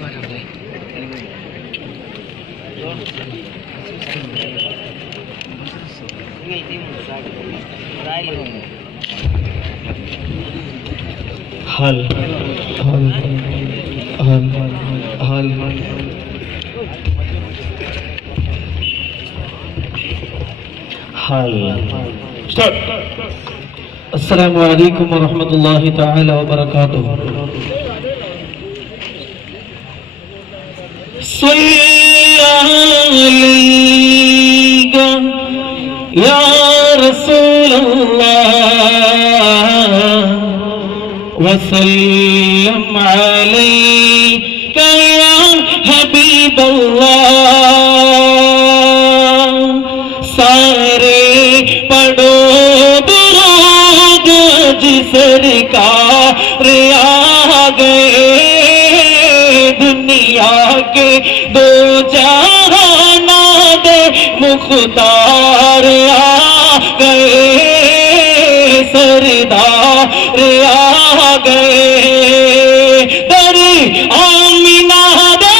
हल हल हल हल हल स्टार्ट। अस्सलामु अलैकुम व रहमतुल्लाहि तआला व बरकातुहू। या रसूल अल्लाह वसल्लम अलैका या हबीब अल्लाह। सारे पढ़ो दुरूद सरकार आ गए, दुनिया के दो जहाना दे मुख्तार आ गए, सरदार आ गए। दरे आमिना दे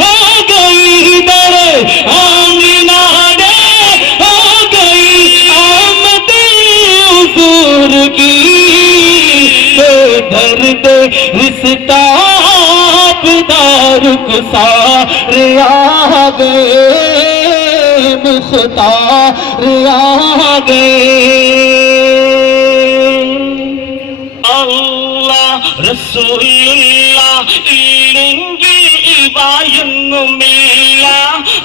हो गई, दरे आमिना दे हो गई आमद हुजूर की। दर्द रिश्ता दारुक सारे आ गए, मुख्तार आ गए। अल्लाह रसूलुल्लाह इल्लिंगी इबायुन्नुमिल्ला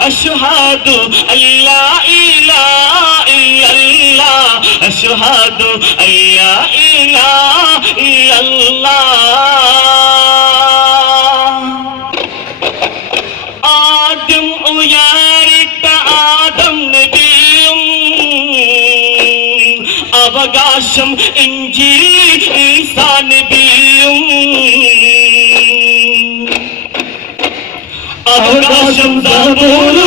अशहदु अल्ला इलाहा इल्लल्लाह अशहदु अल्ला इलाहा इल्लल्लाह। ആദ്യം ഉയർത്ത ആദം നബിയും അവകാശം ഇഞ്ചിൽ ഈസാ നബിയും അവകാശം ദാവൂദ്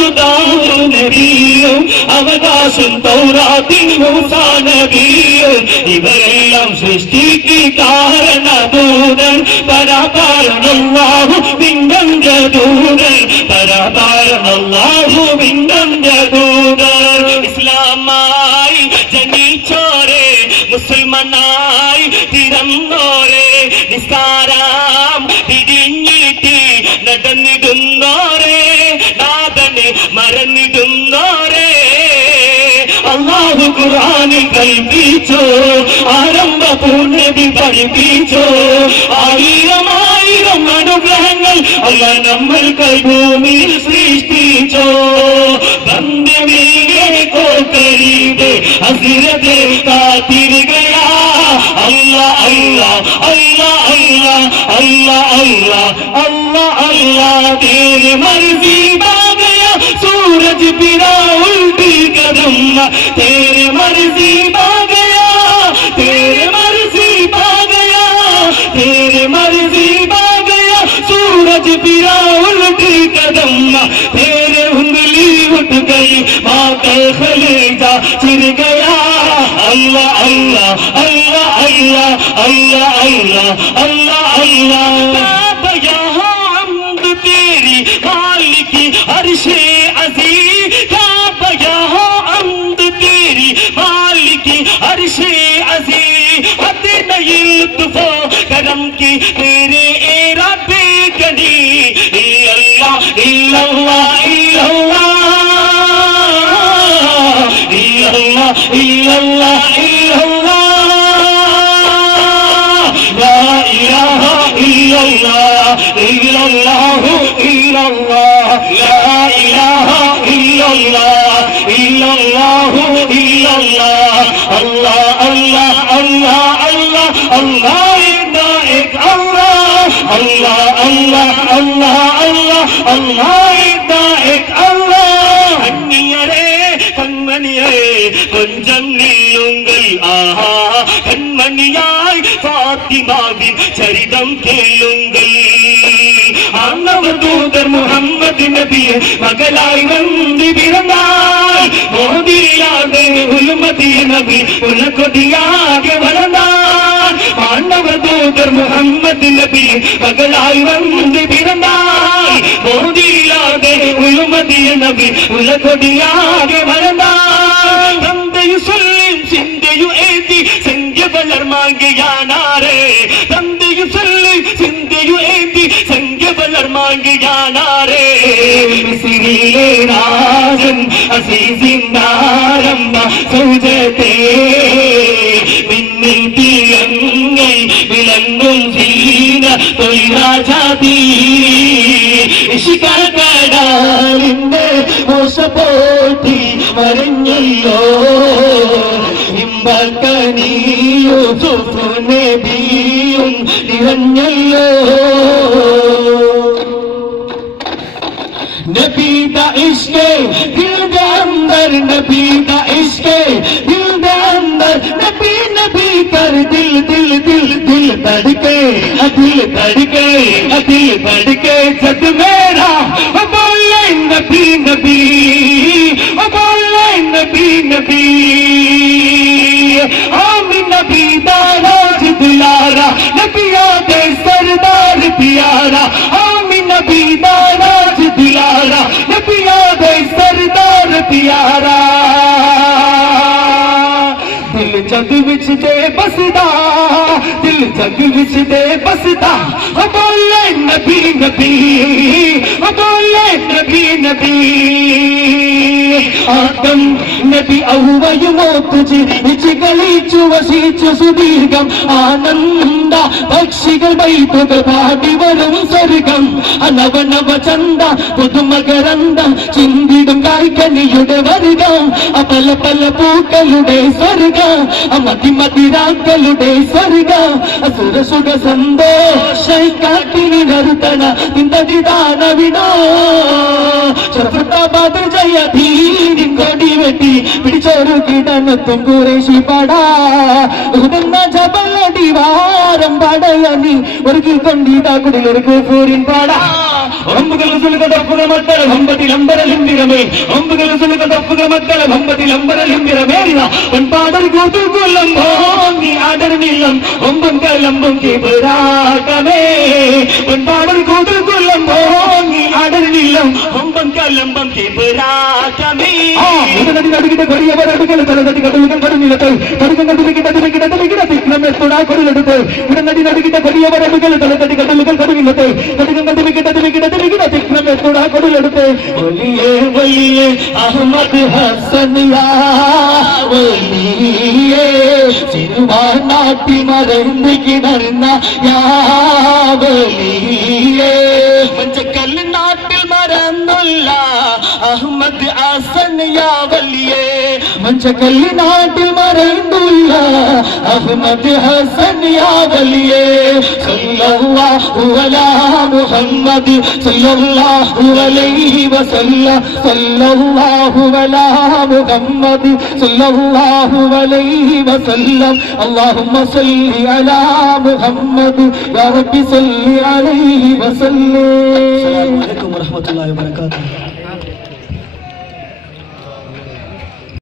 നബിയും അവകാശം തൗറാത്തിൽ മൂസാ നബിയും ഇവരെല്ലാം സൃഷ്ടിക്ക് കാരണദൂതൻ പരാപരം അല്ലാഹു വിണ്ണന്റെ ദൂതൻ പരാപരം അല്ലാഹു വിണ്ണന്റെ ദൂതൻ ഇസ്ലാമായി ജനിച്ചോരെ മുസൽമാനായി പിറന്നോരെ നിസ്കാരം പിരിഞ്ഞിട്ട് നടന്നിടുന്നോരെ നാഥനെ മറന്നിടുന്നോരെ അല്ലാഹു ഖുർആനിൽ കൽപ്പിച്ചോ ആരംഭ പൂർണ്ണതി പഠിപ്പിച്ചോ ആയിരം ആയിരം അനുഗ്രഹങ്ങൾ അല്ലാഹ് നമ്മൾക്ക് ഭൂമിയിൽ സൃഷ്ടിച്ചോ ബന്ദമീനെ കോ കരീബ് ഹസ്രത്തെ കാതിർ ഗയാ അല്ലാഹ് അല്ലാഹ് അല്ലാഹ് അല്ലാഹ് അല്ലാഹ് അല്ലാഹ് अल्लाह अल्लाह तेरे मर्जी आ गया सूरज बिना उल्टी कदम, तेरे मर्जी आ गया, तेरे मर्जी आ गया, तेरे मर्जी आ गया सूरज बिना उल्टी कदम। तेरे उंगली उठ गई माँ का खलेजा चिर गया। अल्लाह अल्लाह अल्लाह अल्लाह अल्लाह अल्लाह अल्लाह अल्लाह तेरी मालिकी अर्शे अज़ीज़ का बयां अम्द तेरी मालिकी अर्शे अज़ीज़ हद नहीं लुत्फ़ो करम की तेरे इरादे गनी। इल्लल्लाह इल्लल्लाह इल्लल्लाह इल्लल्लाह इल्लल्लाह ला इलाहा इल्लल्लाह इल्लल्लाहु इल्लल्लाह ला इलाहा इल्लल्लाह इल्लल्लाहु इल्लल्लाह अल्लाह अल्लाह अल्लाह अल्लाह अल्लाह एक अल्लाह अल्लाह अल्लाह अल्लाह अल्लाह अल्लाह एक अल्लाह। अन्नियरे कन्मनिये கொஞ்சம் நில்லுங்கள் ஆஹா கண்மணியாய் ஃபாத்திமாவின் சரிதம் கேளுங்கள். ஆண்டவர் தூதர் முஹம்மது நபியே மகளாய் வந்து பிறந்தார். மோதியாக உல்மதி நபி உலகொடியாக வளர்ந்தார். ஆண்டவர் தூதர் முஹம்மது நபியே மகளாய் வந்து பிறந்தார். നബി ഉലകൊടിയാകെ വളർന്നാൽ തന്തയു ചൊല്ലും ചിന്തയു എഴുതി സംഖ്യ വളർമാകിയാനാരേ തന്തയു ചൊല്ലും ചിന്തയു എഴുതി സംഖ്യ വളർമാകിയാനാരേ മിസ്രിലെ രാജൻ അസീസിന്നാരംഭ സൗജത്തെ മിന്നിൽ തീയങ്ങൈ വിളങ്ങും സീന തൊഴിലാജാതി ഇഷ്കടലിന്റെ മോശപോട്ടി മറിഞ്ഞല്ലോ ഇമ്പക്കനിയോ നബിയും നിറഞ്ഞല്ലോ नबी दा इश्क़े दिल दे अंदर नबी दा इश्क़े दिल दे अंदर नबी नबी कर दिल दिल दिल दिल धड़के दिल धड़के दिल धड़के जग मेरा बोले नबी नबी बोले नबी नबी आमीन नबी दा राज दुलारा नबिया दे सरदार प्यारा आमीन नबी दा राज दुलारा नबिया दे सरदार प्यारा दिल जग विच दे बसदा दिल जग विच दे बसदा बोले नबी नबी बोले नबी नबी आदम नबी अव्वयुमो तुझे विच गलीचु वसीचु सुदीर्घം ആനന്ദ പക്ഷികൾ വൈതുകൾ പാടി വരും സ്വർഗം അനവനവ ചന്ത പുതുമകരന്തം ചിന്തിടും കായ്ക്കനിയുടെ വർഗം പല പല പൂക്കളുടെ സ്വർഗം മതിമതിരാക്കളുടെ സ്വർഗം സുരസുഖ സന്തോഷ കാട്ടിനി നിർത്തണ നിന്ദിദാനവിനോ ചർഫത്താബാദ് ജയ ധീരിൻ കൊടി വെട്ടി പിടിച്ചൊരു കിടന്നെത്തും കുറേശി പടാ ഉഹുദെന്ന ജബലടി വാരം പടയനി ഒരുക്കിൽ കൊണ്ടിതാ കുടിലൊരു പൂരിൻ പാടാ ഒമ്പുകൾ സുൽകടപ്പുക മക്കള ഒമ്പതിലമ്പരലിന്ദിരമേ ഒമ്പുകൾ സുൽകടപ്പുക മക്കള ഒമ്പതിലമ്പരലിന്ദിരമേറിയ പൊൻപാടൽ കൂട്ടുകൊള്ളം ഓങ്ങി ആടർനില്ലം ഒമ്പം കലമ്പും കിബിറാകമേ പൊൻപാടൽ കൂട്ടുകൊള്ളം ഓങ്ങി ആടർനില്ലം ഒമ്പം കലമ്പം കിബിറാകമേ ഉടനടി നടുകിട്ട കൊടിയവർ അടുക്കൽ തലതടി കടലുകൾ കടുന്നിലത്തെ കടുക്കം കടുകിട തിക്രമേ തൊടാ കൊടിലെടുത്ത് ഉടനടി നടുകിട്ട കൊടിയവർ അടുക്കൽ തലതടി കടലുകൾ കടുന്നിലത്തെ കടുക്കം കടുകിട തിക്രമേ തൊടാ കൊടിലെടുത്ത് വലിയേ വലിയേ അഹമ്മദ് ഹസൻ യാ വലിയേ സിരുവാനാട്ടി മറന്ന് കിടന്ന യാ വലിയേ മഞ്ചക്കല്ല് നാട്ടിൽ മറന്നുള്ള അഹമ്മദ് ഹസൻ യാ വലിയേ മഞ്ചക്കല്ല് നാട്ടിൽ മറന്നുള്ള അഹമ്മദ് ഹസൻ യാ വലിയേ സല്ലല്ലാഹു അലാ മുഹമ്മദ് സല്ലല്ലാഹു അലൈഹി വസല്ലം സല്ലല്ലാഹു അലാ മുഹമ്മദ് സല്ലല്ലാഹു അലൈഹി വസല്ലം അല്ലാഹുമ്മ സല്ലി അലാ മുഹമ്മദ് യാ റബ്ബി സല്ലി അലൈഹി വസല്ലം. അസ്സലാമു അലൈക്കും വറഹ്മത്തുള്ളാഹി വബറകാതുഹു.